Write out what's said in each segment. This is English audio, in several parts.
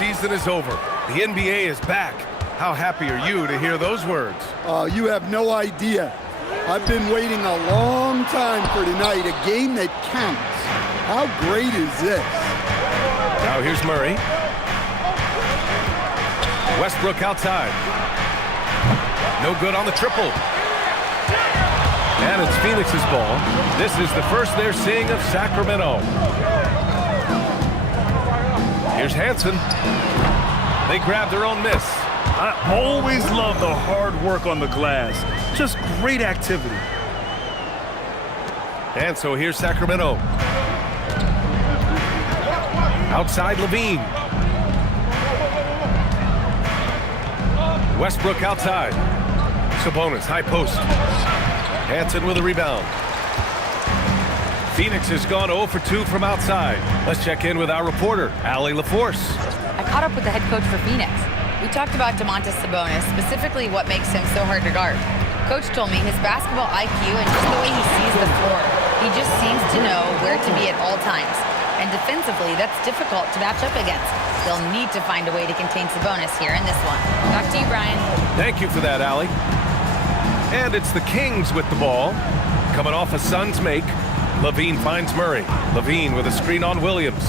season is over. The NBA is back. How happy are you to hear those words? You have no idea. I've been waiting a long time for tonight, a game that counts. How great is this? Now here's Murray. Westbrook outside. No good on the triple. And it's Phoenix's ball. This is the first they're seeing of Sacramento. Here's Hansen. They grab their own miss. I always love the hard work on the glass. Just great activity. And so here's Sacramento. Outside Levine. Westbrook outside. Sabonis, high post. Hansen with a rebound. Phoenix has gone 0 for 2 from outside. Let's check in with our reporter, Allie LaForce. I caught up with the head coach for Phoenix. We talked about Domantas Sabonis, specifically what makes him so hard to guard. Coach told me his basketball IQ and just the way he sees the floor. He just seems to know where to be at all times. And defensively, that's difficult to match up against. They'll need to find a way to contain Sabonis here in this one. Back to you, Brian. Thank you for that, Allie. And it's the Kings with the ball. Coming off a Suns make. Levine finds Murray. Levine with a screen on Williams.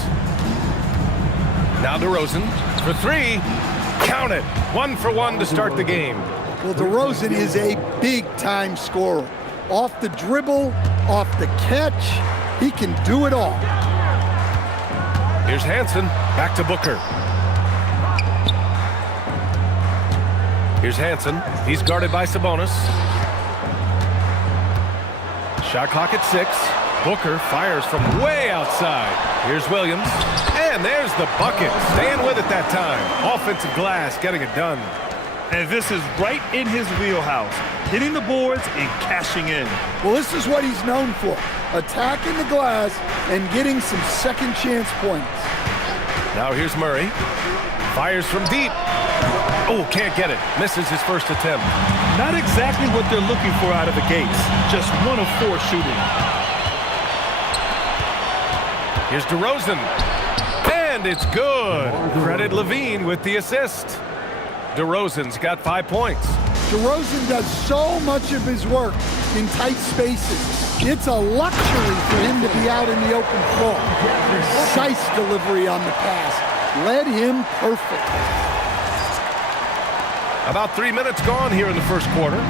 Now DeRozan for three. Count it. 1 for 1 to start the game. Well, DeRozan is a big-time scorer. Off the dribble, off the catch, he can do it all. Here's Hansen. Back to Booker. Here's Hansen. He's guarded by Sabonis. Shot clock at 6. Booker fires from way outside. Here's Williams. And there's the bucket. Staying with it that time. Offensive glass, getting it done. And this is right in his wheelhouse. Hitting the boards and cashing in. Well, this is what he's known for. Attacking the glass and getting some second chance points. Now here's Murray. Fires from deep. Oh, can't get it. Misses his first attempt. Not exactly what they're looking for out of the gates. Just 1 of 4 shooting. Here's DeRozan. And it's good. Credit Levine with the assist. DeRozan's got 5 points. DeRozan does so much of his work in tight spaces. It's a luxury for him to be out in the open floor. Precise delivery on the pass. Led him perfect. About 3 minutes gone here in the first quarter.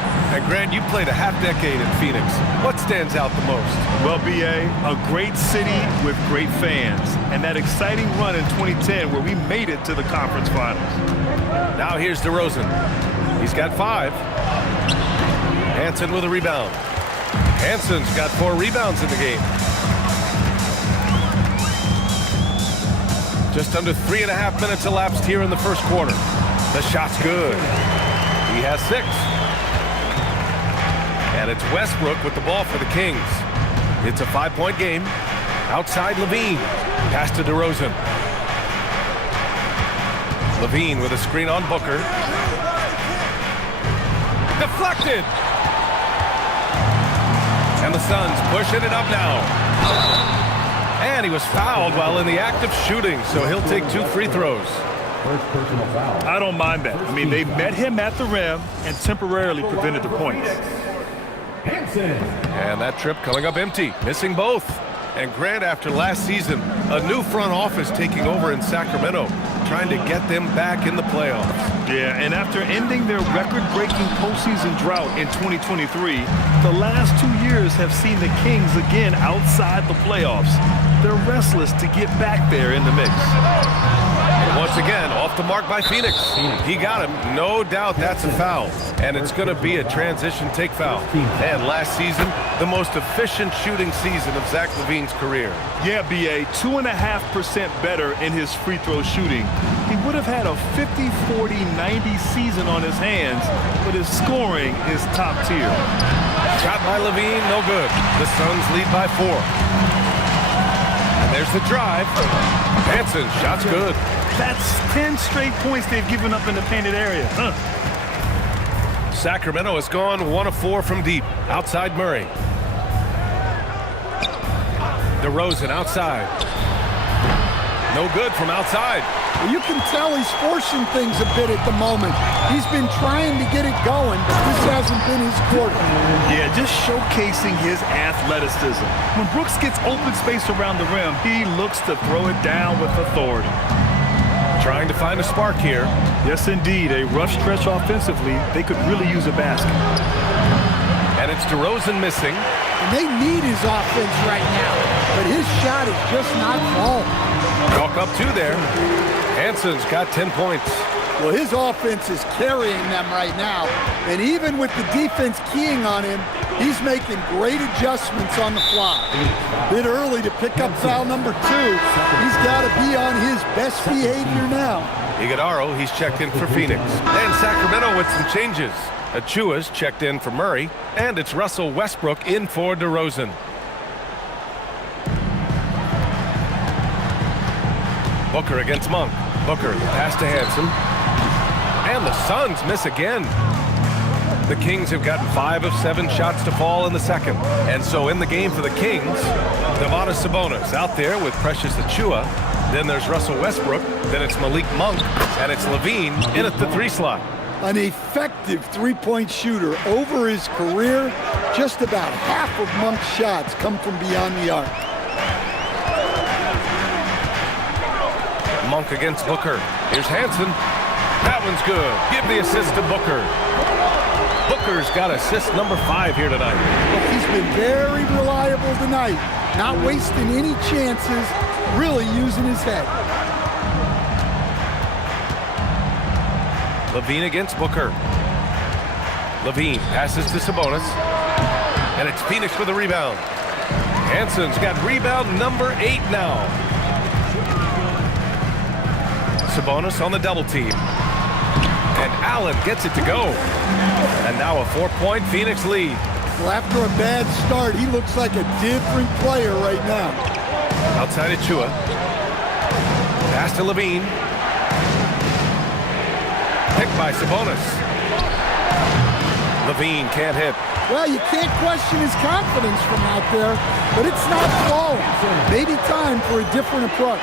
And Grant, you played a half-decade in Phoenix. What stands out the most? Well, B.A., a great city with great fans. And that exciting run in 2010 where we made it to the conference finals. Now here's DeRozan. He's got 5. Hansen with a rebound. Hansen's got 4 rebounds in the game. Just under 3.5 minutes elapsed here in the first quarter. The shot's good. He has 6. And it's Westbrook with the ball for the Kings. It's a 5-point game. Outside Levine. Pass to DeRozan. Levine with a screen on Booker. Deflected. And the Suns pushing it up now. And he was fouled while in the act of shooting, so he'll take 2 free throws. First personal foul. I don't mind that. I mean, they met him at the rim and temporarily prevented the points. Hansen. And that trip coming up empty, missing both. And Grant, after last season, a new front office taking over in Sacramento, trying to get them back in the playoffs. Yeah, and after ending their record-breaking postseason drought in 2023, the last 2 years have seen the Kings again outside the playoffs. They're restless to get back there in the mix. And once again, off the mark by Phoenix. He got him. No doubt that's a foul. And it's going to be a transition take foul. And last season, the most efficient shooting season of Zach LaVine's career. Yeah, B.A., 2.5% better in his free throw shooting. He would have had a 50-40-90 season on his hands, but his scoring is top tier. Shot by LaVine, no good. The Suns lead by 4. And there's the drive. Hansen, shot's good. That's 10 straight points they've given up in the painted area. Sacramento has gone 1 of 4 from deep. Outside Murray. DeRozan outside. No good from outside. Well, you can tell he's forcing things a bit at the moment. He's been trying to get it going, but this hasn't been his quarter. Yeah, just showcasing his athleticism. When Brooks gets open space around the rim, he looks to throw it down with authority. Trying to find a spark here. Yes, indeed. A rough stretch offensively. They could really use a basket. And it's DeRozan missing. And they need his offense right now, but his shot is just not falling. Chalk up 2 there. Hanson's got 10 points. Well, his offense is carrying them right now, and even with the defense keying on him, he's making great adjustments on the fly. A bit early to pick up foul number 2. He's got to be on his best behavior now. Iguodaro, he's checked in for Phoenix. And Sacramento with some changes. Achua's checked in for Murray, and it's Russell Westbrook in for DeRozan. Booker against Monk. Booker, pass to Hanson. And the Suns miss again. The Kings have gotten 5 of 7 shots to fall in the second. And so in the game for the Kings, Domantas Sabonis out there with Precious Achiuwa. Then there's Russell Westbrook. Then it's Malik Monk. And it's LaVine in at the 3 slot. An effective three-point shooter over his career. Just about half of Monk's shots come from beyond the arc. Monk against Booker. Here's Hanson. That one's good. Give the assist to Booker. Booker's got assist number 5 here tonight. Look, he's been very reliable tonight. Not wasting any chances. Really using his head. LaVine against Booker. LaVine passes to Sabonis. And it's Phoenix with a rebound. Hanson's got rebound number 8 now. Sabonis on the double team. And Allen gets it to go. And now a 4-point Phoenix lead. Well, after a bad start, he looks like a different player right now. Outside Achiuwa. Pass to LaVine. Picked by Sabonis. LaVine can't hit. Well, you can't question his confidence from out there, but it's not falling. Maybe time for a different approach.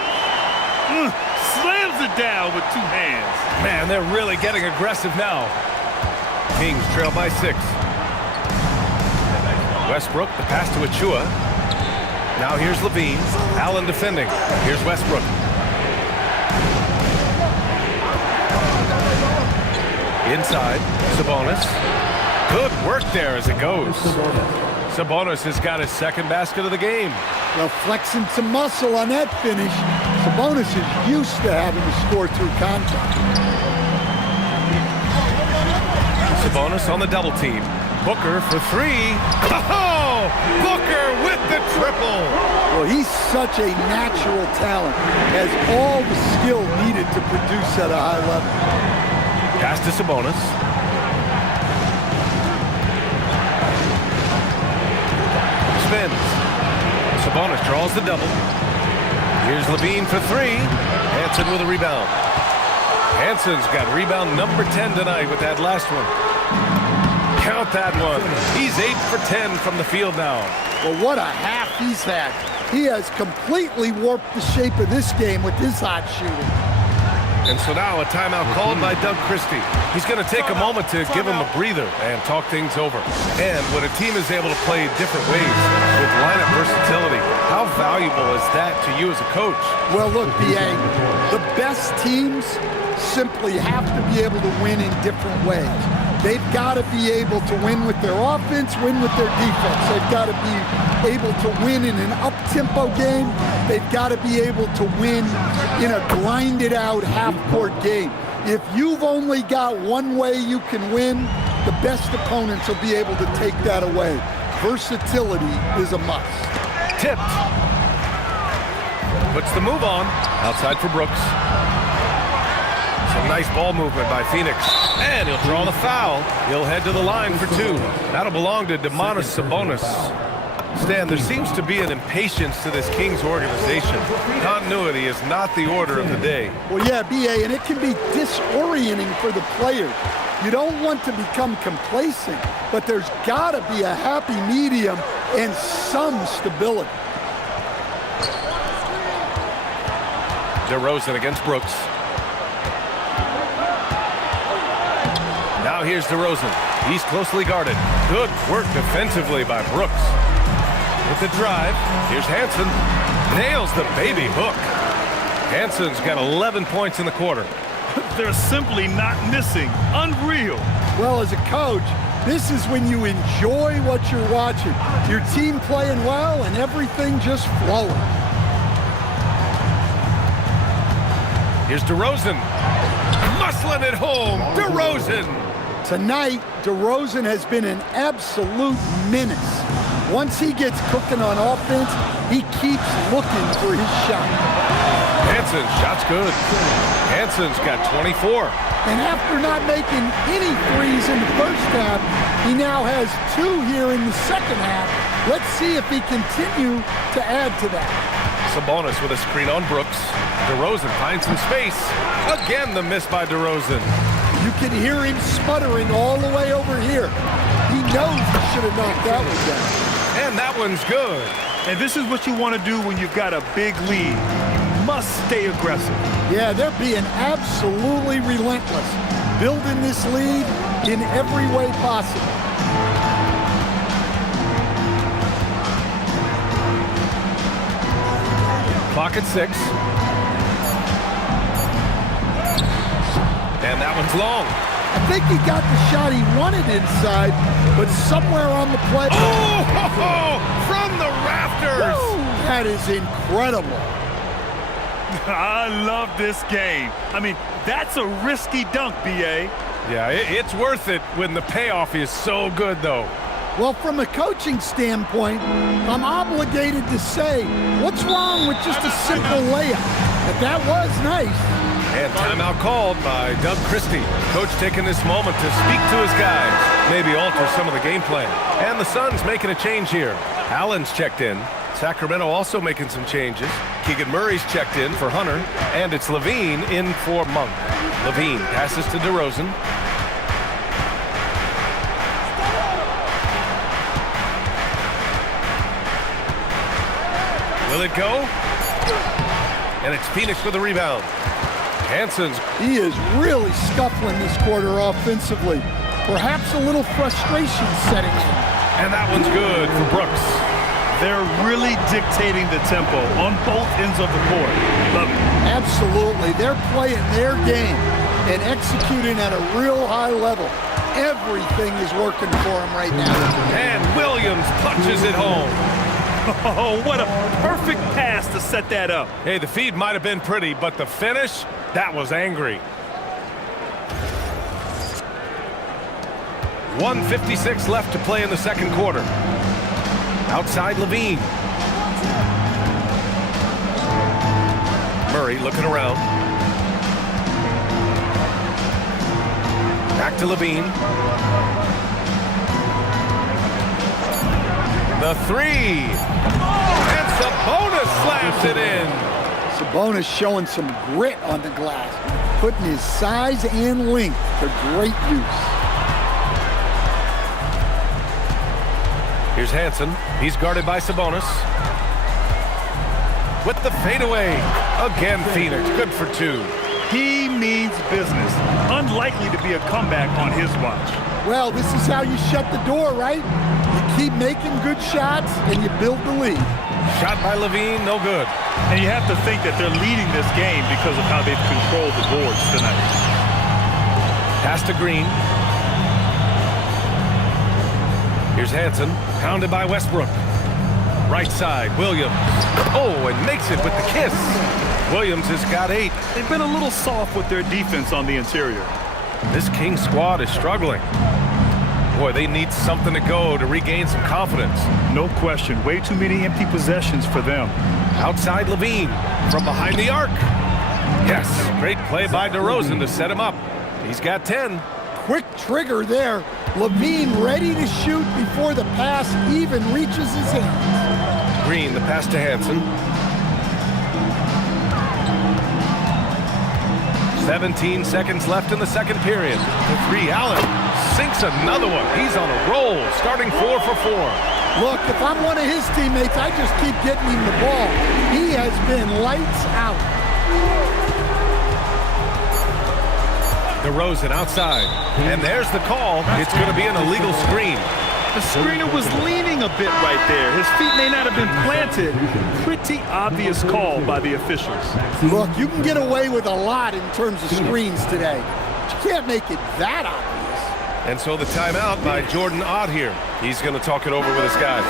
Slams it down with 2 hands. Man, they're really getting aggressive now. Kings trail by 6. Westbrook, the pass to Achiuwa. Now here's LaVine. Allen defending. Here's Westbrook. Inside, Sabonis. Good work there as it goes. Sabonis has got his 2nd basket of the game. Well, flexing some muscle on that finish. Sabonis is used to having to score through contact. Sabonis on the double team. Booker for 3. Oh! Booker with the triple! Well, he's such a natural talent. Has all the skill needed to produce at a high level. Pass to Sabonis. Spins. Sabonis draws the double. Here's LaVine for 3. Hanson with a rebound. Hanson's got rebound number 10 tonight with that last one. Count that one. He's 8 for 10 from the field now. Well, what a half he's had. He has completely warped the shape of this game with his hot shooting. And so now a timeout called by Doug Christie. He's going to take a moment to give him a breather and talk things over. And when a team is able to play different ways with lineup versatility, how valuable is that to you as a coach? Well, look, B.A., the best teams simply have to be able to win in different ways. They've got to be able to win with their offense, win with their defense. They've got to be able to win in an up-tempo game. They've got to be able to win in a grinded-out half-court game. If you've only got one way you can win, the best opponents will be able to take that away. Versatility is a must. Tipped. Puts the move on. Outside for Brooks. Some nice ball movement by Phoenix. And he'll draw the foul. He'll head to the line for 2. That'll belong to Domantas Sabonis. Stan, there seems to be an impatience to this Kings organization. Continuity is not the order of the day. Well, yeah, B.A., and it can be disorienting for the players. You don't want to become complacent, but there's got to be a happy medium and some stability. DeRozan against Brooks. Now here's DeRozan. He's closely guarded. Good work defensively by Brooks. With the drive, here's Hansen. Nails the baby hook. Hansen's got 11 points in the quarter. They're simply not missing. Unreal. Well, as a coach, this is when you enjoy what you're watching. Your team playing well and everything just flowing. Here's DeRozan. Muscling it home. DeRozan. Tonight, DeRozan has been an absolute menace. Once he gets cooking on offense, he keeps looking for his shot. Hansen, shot's good. Hansen's got 24. And after not making any threes in the first half, he now has 2 here in the second half. Let's see if he continue to add to that. Sabonis with a screen on Brooks. DeRozan finds some space. Again, the miss by DeRozan. You can hear him sputtering all the way over here. He knows he should have knocked that one down. And that one's good. And this is what you want to do when you've got a big lead. You must stay aggressive. Yeah, they're being absolutely relentless, building this lead in every way possible. Clock at 6. And that one's long. I think he got the shot he wanted inside, but somewhere on the play. Oh, ho, ho, from the rafters. Woo, that is incredible. I love this game. I mean, that's a risky dunk, B.A. Yeah, it's worth it when the payoff is so good, though. Well, from a coaching standpoint, I'm obligated to say, what's wrong with just a simple layup? But that was nice. And timeout called by Doug Christie. Coach taking this moment to speak to his guys, maybe alter some of the game plan. And the Suns making a change here. Allen's checked in. Sacramento also making some changes. Keegan Murray's checked in for Hunter, and it's LaVine in for Monk. LaVine passes to DeRozan. Will it go? And it's Phoenix with the rebound. Hansen's. He is really scuffling this quarter offensively. Perhaps a little frustration setting in. And that one's good for Brooks. They're really dictating the tempo on both ends of the court. Love it. Absolutely. They're playing their game and executing at a real high level. Everything is working for them right now. And Williams punches it home. Oh, what a perfect pass to set that up. Hey, the feed might have been pretty, but the finish, that was angry. 1:56 left to play in the second quarter. Outside LaVine. Murray looking around. Back to LaVine. The three. And Sabonis slams it in. Sabonis showing some grit on the glass, putting his size and length to great use. Here's Hansen. He's guarded by Sabonis. With the fadeaway. Again, Phoenix. Good for 2. He means business. Unlikely to be a comeback on his watch. Well, this is how you shut the door, right? You keep making good shots and you build the lead. Shot by LaVine, no good. And you have to think that they're leading this game because of how they've controlled the boards tonight. Pass to Green. Here's Hansen, pounded by Westbrook. Right side, Williams. Oh, and makes it with the kiss. Williams has got 8. They've been a little soft with their defense on the interior. This Kings squad is struggling. Boy, they need something to go to regain some confidence. No question. Way too many empty possessions for them. Outside LaVine, from behind the arc. Yes, great play by DeRozan to set him up. He's got 10. Quick trigger there. LaVine ready to shoot before the pass even reaches his hands. Green, the pass to Hansen. 17 seconds left in the second period. The three, Allen sinks another one. He's on a roll, starting 4 for 4. Look, if I'm one of his teammates, I just keep getting him the ball. He has been lights out. DeRozan outside. And there's the call. It's going to be an illegal screen. The screener was leaning a bit right there. His feet may not have been planted. Pretty obvious call by the officials. Look, you can get away with a lot in terms of screens today. But you can't make it that obvious. And so the timeout by Jordan Ott here. He's going to talk it over with his guys.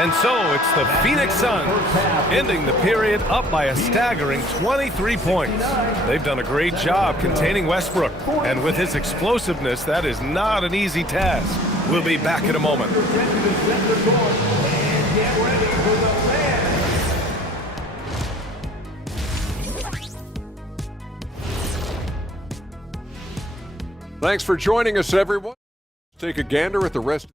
And so it's the Phoenix Suns ending the period up by a staggering 23 points. They've done a great job containing Westbrook. And with his explosiveness, that is not an easy task. We'll be back in a moment. Thanks for joining us, everyone. Take a gander at the rest.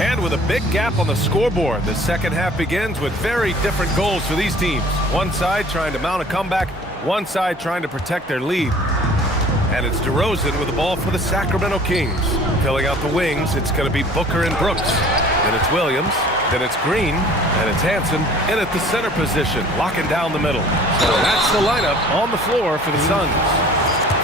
And with a big gap on the scoreboard, the second half begins with very different goals for these teams. One side trying to mount a comeback, one side trying to protect their lead. And it's DeRozan with the ball for the Sacramento Kings. Filling out the wings, it's going to be Booker and Brooks. Then it's Williams, then it's Green, and it's Hanson in at the center position, locking down the middle. So that's the lineup on the floor for the Suns.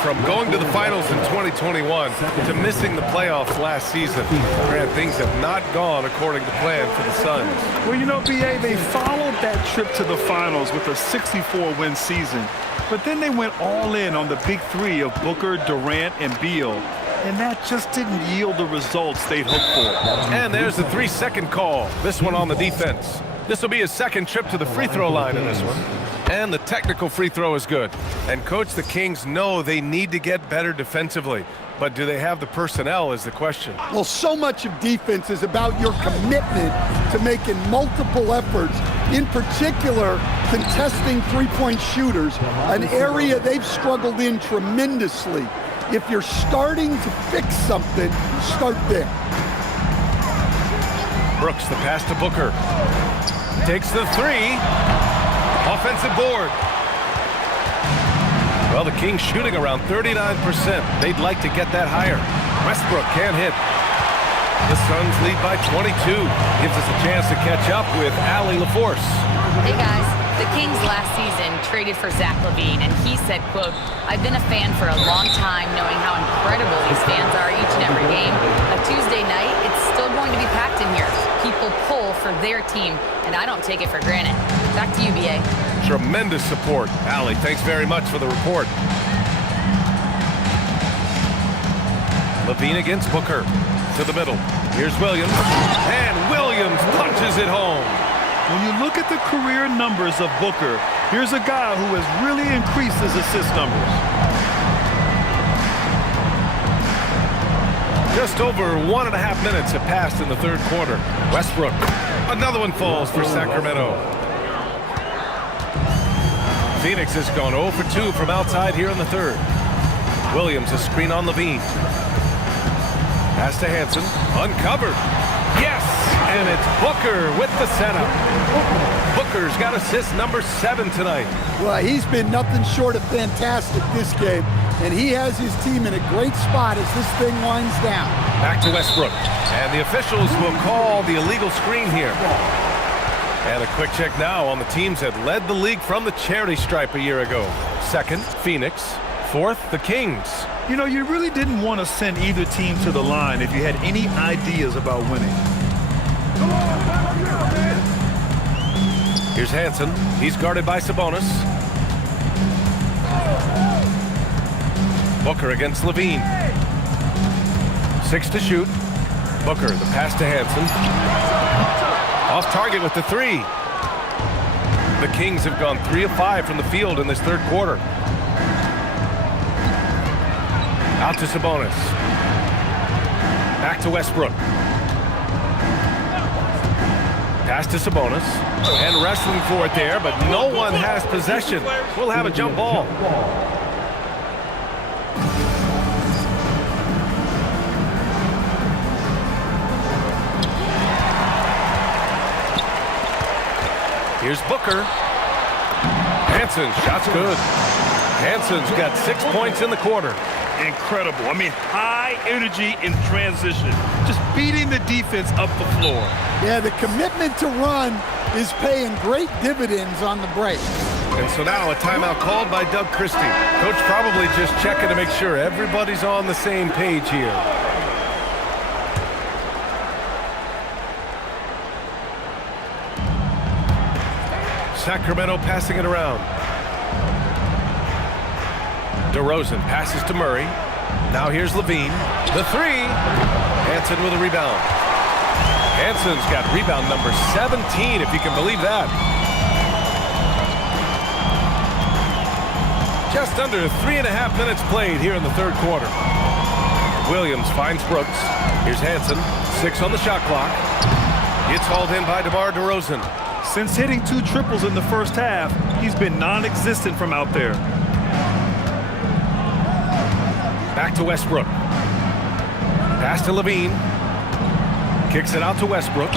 From going to the finals in 2021 to missing the playoffs last season, Grant, things have not gone according to plan for the Suns. Well, you know, B.A., they followed that trip to the finals with a 64-win season. But then they went all in on the big three of Booker, Durant, and Beal. And that just didn't yield the results they'd hoped for. And there's the 3-second call. This one on the defense. This will be his second trip to the free throw line in this one. And the technical free throw is good. And, Coach, the Kings know they need to get better defensively. But do they have the personnel is the question. Well, so much of defense is about your commitment to making multiple efforts, in particular contesting three-point shooters, an area they've struggled in tremendously. If you're starting to fix something, start there. Brooks, the pass to Booker. Takes the three. Offensive board. Well, the Kings shooting around 39%. They'd like to get that higher. Westbrook can't hit. The Suns lead by 22. Gives us a chance to catch up with Allie LaForce. Hey guys, the Kings last season traded for Zach LaVine, and he said, quote, "I've been a fan for a long time, knowing how incredible these fans are each and every game. A Tuesday night, it's still going to be packed in here. People pull for their team, and I don't take it for granted." Back to you, B.A. Tremendous support. Allie, thanks very much for the report. LaVine against Booker. To the middle. Here's Williams. And Williams punches it home. When you look at the career numbers of Booker, here's a guy who has really increased his assist numbers. Just over 1.5 minutes have passed in the third quarter. Westbrook. Another one falls for Sacramento. Phoenix has gone 0 for 2 from outside here in the third. Williams, a screen on LaVine. Pass to Hanson. Uncovered. Yes! And it's Booker with the setup. Booker's got assist number 7 tonight. Well, he's been nothing short of fantastic this game, and he has his team in a great spot as this thing winds down. Back to Westbrook. And the officials will call the illegal screen here. And a quick check now on the teams that led the league from the charity stripe a year ago. Second, Phoenix. Fourth, the Kings. You know, you really didn't want to send either team to the line if you had any ideas about winning. Here's Hanson. He's guarded by Sabonis. Booker against LaVine. 6 to shoot. Booker, the pass to Hanson. Off target with the 3. The Kings have gone 3 of 5 from the field in this third quarter. Out to Sabonis. Back to Westbrook. Pass to Sabonis. And wrestling for it there, but no one has possession. We'll have a jump ball. Here's Booker. Hansen, shot's good. Hansen's got 6 points in the quarter. Incredible. I mean, high energy in transition. Just beating the defense up the floor. Yeah, the commitment to run is paying great dividends on the break. And so now a timeout called by Doug Christie. Coach probably just checking to make sure everybody's on the same page here. Sacramento passing it around. DeRozan passes to Murray. Now here's Levine. The three. Hansen with a rebound. Hansen's got rebound number 17, if you can believe that. Just under 3.5 minutes played here in the third quarter. Williams finds Brooks. Here's Hansen. 6 on the shot clock. Gets hauled in by DeMar DeRozan. Since hitting 2 triples in the first half, he's been non-existent from out there. Back to Westbrook. Pass to Levine. Kicks it out to Westbrook.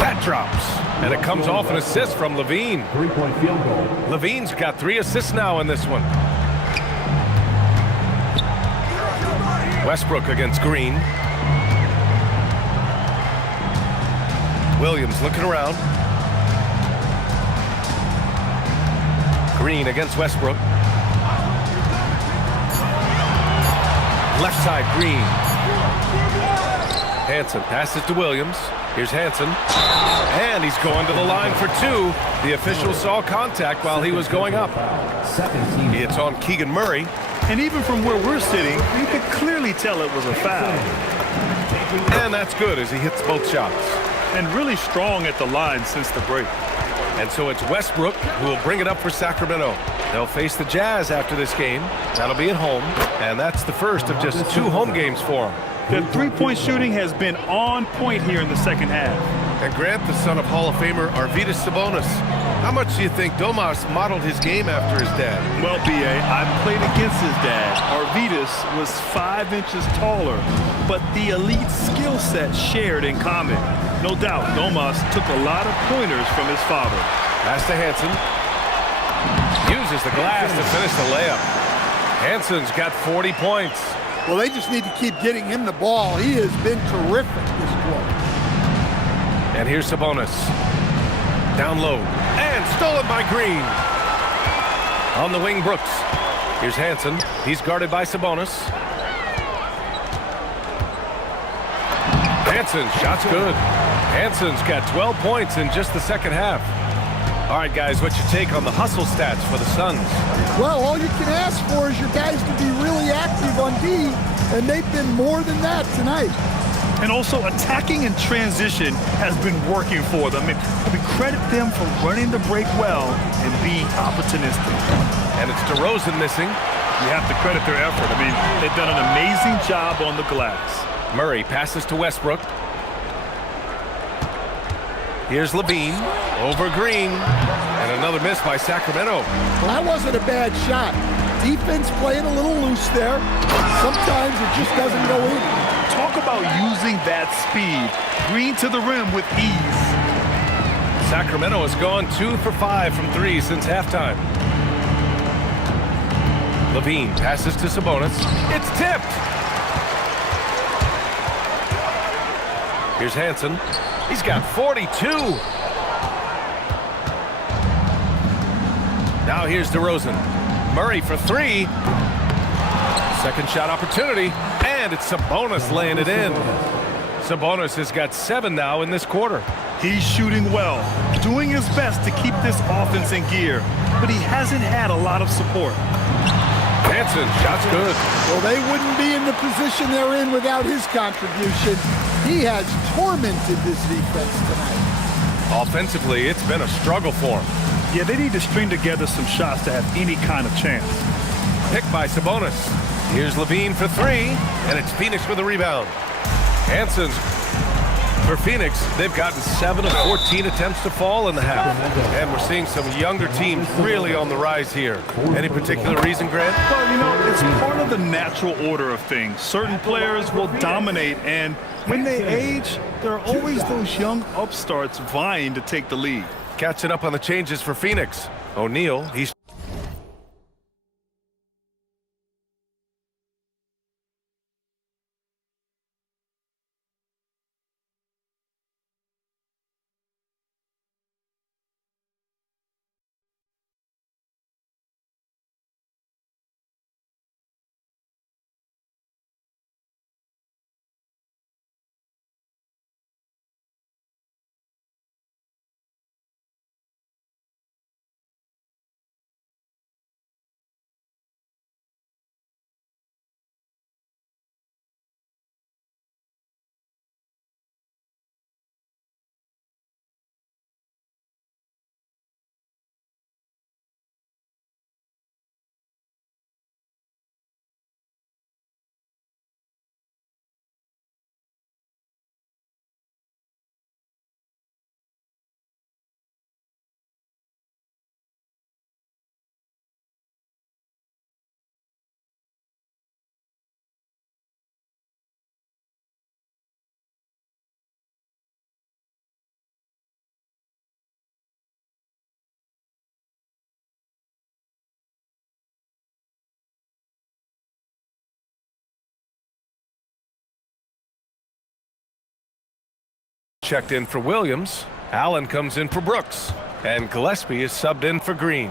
That drops. And it comes off an assist from Levine. 3-point field goal. Levine's got 3 assists now in this one. Westbrook against Green. Williams looking around. Green against Westbrook. Left side, Green. Hansen passes to Williams. Here's Hansen. And he's going to the line for 2. The official saw contact while he was going up. It's on Keegan Murray. And even from where we're sitting, you could clearly tell it was a foul. And that's good as he hits both shots. And really strong at the line since the break. And so it's Westbrook who will bring it up for Sacramento. They'll face the Jazz after this game. That'll be at home. And that's the first of just 2 home games for them. The three-point shooting has been on point here in the second half. And Grant, the son of Hall of Famer Arvydas Sabonis. How much do you think Domas modeled his game after his dad? Well, B.A., I played against his dad. Arvydas was 5 inches taller, but the elite skill set shared in common. No doubt, Domas took a lot of pointers from his father. Pass to Hansen. Uses the glass to finish the layup. Hansen's got 40 points. Well, they just need to keep getting him the ball. He has been terrific this quarter. And here's Sabonis. Down low. And stolen by Green. On the wing, Brooks. Here's Hansen. He's guarded by Sabonis. Hansen, shot's good. Hansen's got 12 points in just the second half. All right, guys, what's your take on the hustle stats for the Suns? Well, all you can ask for is your guys to be really active on D, and they've been more than that tonight. And also, attacking in transition has been working for them. I mean, credit them for running the break well and being opportunistic. And it's DeRozan missing. You have to credit their effort. I mean, they've done an amazing job on the glass. Murray passes to Westbrook. Here's Levine over Green. And another miss by Sacramento. Well, that wasn't a bad shot. Defense playing a little loose there. Sometimes it just doesn't go in. Talk about using that speed. Green to the rim with ease. Sacramento has gone 2 for 5 from 3 since halftime. Levine passes to Sabonis. It's tipped. Here's Hansen. He's got 42. Now here's DeRozan. Murray for 3. Second shot opportunity. And it's Sabonis laying it in. Sabonis has got 7 now in this quarter. He's shooting well, doing his best to keep this offense in gear, but he hasn't had a lot of support. Hansen, shot's good. Well, they wouldn't be in the position they're in without his contribution. He has tormented this defense tonight. Offensively, it's been a struggle for him. Yeah, they need to string together some shots to have any kind of chance. Picked by Sabonis. Here's Levine for 3, and it's Phoenix with a rebound. Hansen for Phoenix, they've gotten 7 of 14 attempts to fall in the half. And we're seeing some younger teams really on the rise here. Any particular reason, Grant? Well, you know, it's part of the natural order of things. Certain players will dominate, and when they age, there are always those young upstarts vying to take the lead. Catching up on the changes for Phoenix. O'Neal, he's checked in for Williams. Allen comes in for Brooks. And Gillespie is subbed in for Green.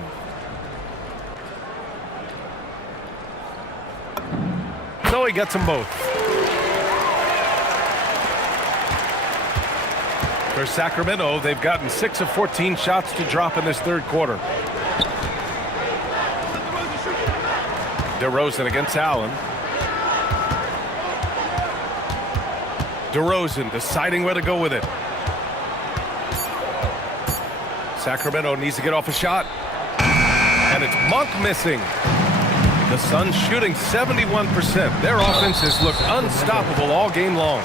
So he gets them both. For Sacramento, they've gotten 6 of 14 shots to drop in this third quarter. DeRozan against Allen. DeRozan deciding where to go with it. Sacramento needs to get off a shot. And it's Monk missing. The Suns shooting 71%. Their offense has looked unstoppable all game long.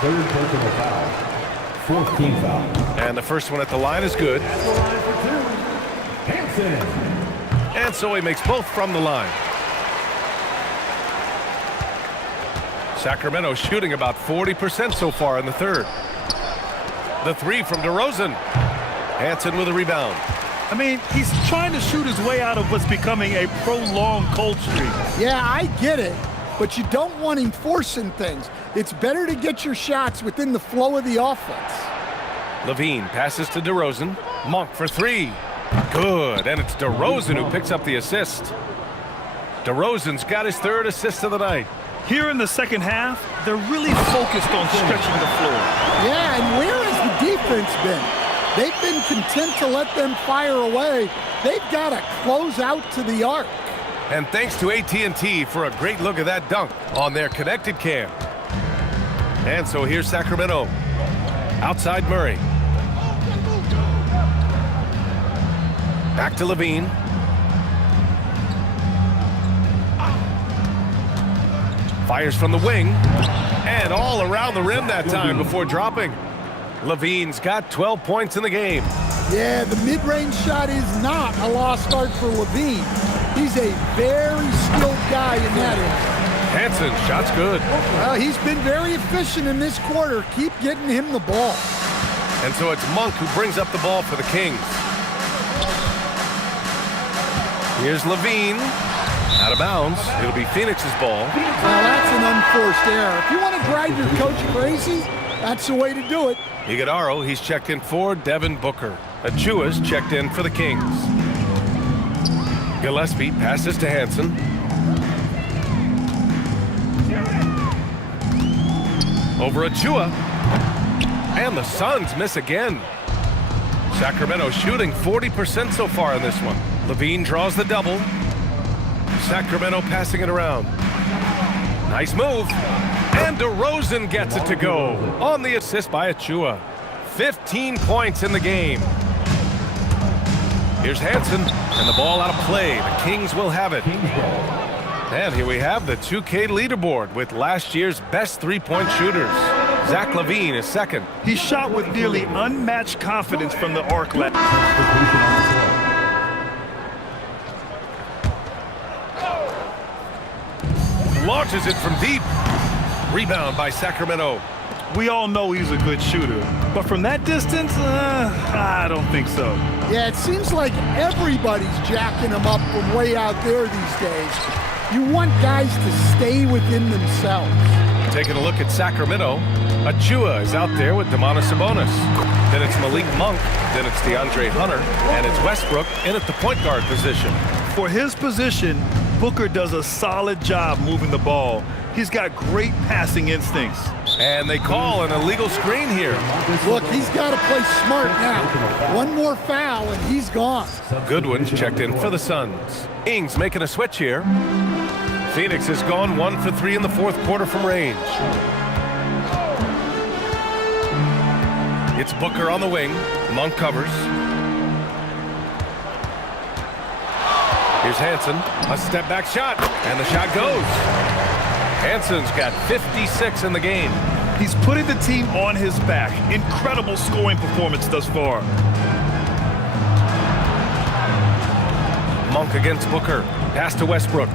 Third personal foul. 4th team foul. And the first one at the line is good. At the line for 2. Hansen. And so he makes both from the line. Sacramento shooting about 40% so far in the third. The three from DeRozan. Hansen with a rebound. I mean, he's trying to shoot his way out of what's becoming a prolonged cold streak. Yeah, I get it, but you don't want him forcing things. It's better to get your shots within the flow of the offense. Levine passes to DeRozan. Monk for 3. Good, and it's DeRozan who picks up the assist. DeRozan's got his 3rd assist of the night. Here in the second half, they're really focused on stretching the floor. Yeah, and where has the defense been? They've been content to let them fire away. They've got to close out to the arc. And thanks to AT&T for a great look at that dunk on their connected cam. And so here's Sacramento. Outside Murray. Back to Levine. Fires from the wing. And all around the rim that time before dropping. Levine's got 12 points in the game. Yeah, the mid-range shot is not a lost art for Levine. He's a very skilled guy in that area. Hansen, shot's good. Well, he's been very efficient in this quarter. Keep getting him the ball. And so it's Monk who brings up the ball for the Kings. Here's Levine. Out of bounds. It'll be Phoenix's ball. Now that's an unforced error. If you want to drive your coach crazy, that's the way to do it. Iguodaro, he's checked in for Devin Booker. Achua's checked in for the Kings. Gillespie passes to Hansen. Over Achua. And the Suns miss again. Sacramento shooting 40% so far in this one. Levine draws the double. Sacramento passing it around. Nice move. And DeRozan gets it to go on the assist by Achua. 15 points in the game. Here's Hansen, and the ball out of play. The Kings will have it. And here we have the 2K leaderboard with last year's best three-point shooters. Zach LaVine is second. He shot with nearly unmatched confidence from the arc last. Launches it from deep. Rebound by Sacramento. We all know he's a good shooter, but from that distance, I don't think so. Yeah, it seems like everybody's jacking him up from way out there these days. You want guys to stay within themselves. Taking a look at Sacramento, Achua is out there with Domantas Sabonis. Then it's Malik Monk, then it's DeAndre Hunter, and it's Westbrook in at the point guard position. For his position, Booker does a solid job moving the ball. He's got great passing instincts. And they call an illegal screen here. Look, he's got to play smart now. One more foul and he's gone. Goodwin's checked in for the Suns. Kings making a switch here. Phoenix has gone 1 for 3 in the fourth quarter from range. It's Booker on the wing. Monk covers. Here's Hansen. A step back shot. And the shot goes. Hansen's got 56 in the game. He's putting the team on his back. Incredible scoring performance thus far. Monk against Booker. Pass to Westbrook.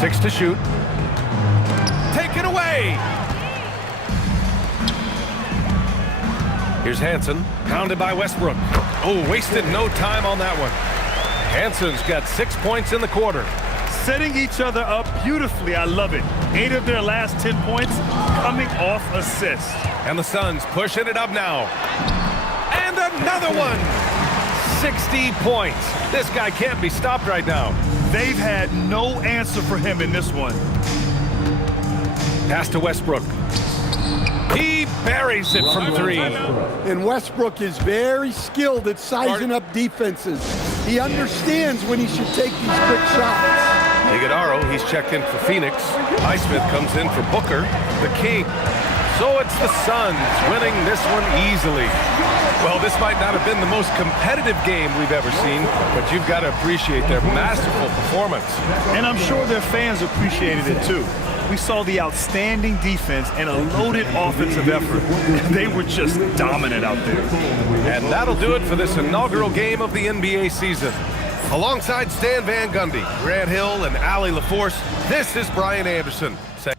6 to shoot. Taken away. Here's Hansen. Pounded by Westbrook. Oh, wasted no time on that one. Hansen's got 6 points in the quarter. Setting each other up beautifully. I love it. 8 of their last 10 points coming off assists. And the Suns pushing it up now. And another one. 60 points. This guy can't be stopped right now. They've had no answer for him in this one. Pass to Westbrook. He buries it from 3. And Westbrook is very skilled at sizing up defenses. He understands when he should take these quick shots. Iguodaro, he's checked in for Phoenix. Highsmith comes in for Booker. The King. So it's the Suns winning this one easily. Well, this might not have been the most competitive game we've ever seen, but you've got to appreciate their masterful performance. And I'm sure their fans appreciated it too. We saw the outstanding defense and a loaded offensive effort. They were just dominant out there. And that'll do it for this inaugural game of the NBA season. Alongside Stan Van Gundy, Grant Hill, and Allie LaForce, this is Brian Anderson saying